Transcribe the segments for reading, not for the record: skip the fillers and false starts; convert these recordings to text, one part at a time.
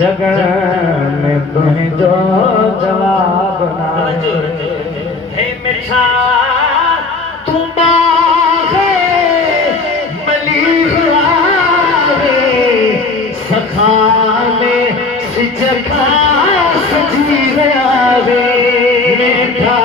जगह में तुम्हें जो जवाब ना है मिठा तुम बागे मलीहा सखा में सिजका सजी आवे मिठा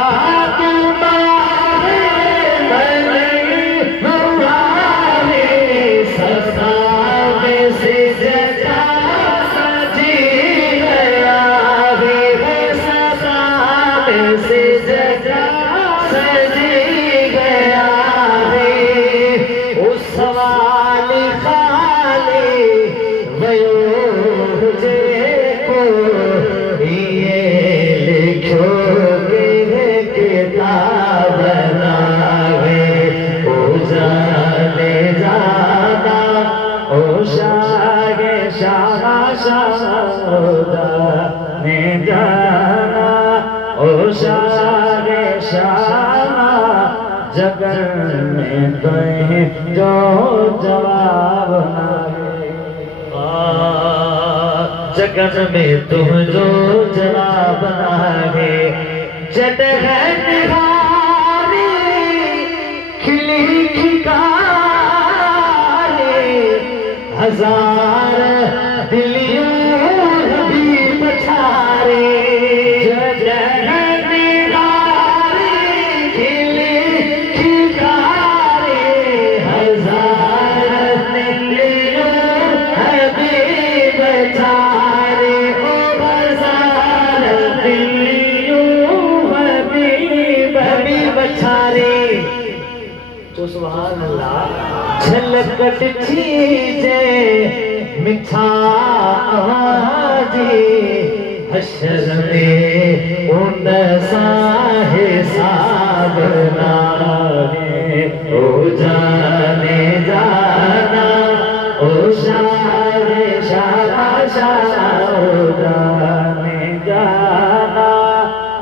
जगर में तुम्हें जो जवाब ना जगन में तुम जो जवाब नागे जद है निहारी खिली खिकारे हजार दिलियों भी बचारे जद है निहारी खिली खिकारे हजार दिलियों भी बचारे ओ हजार दिलियों भी बचारे तो सुभान अल्लाह झलकट चीजे मिठा आवाज़ी हशर में उन साहे साब नारे ओ जाने जाना ओ शाहे शारा शारा ओ जाने जाना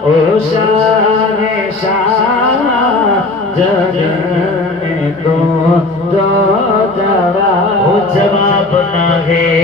ओ शाहे शारा जगन तो जवाब ना है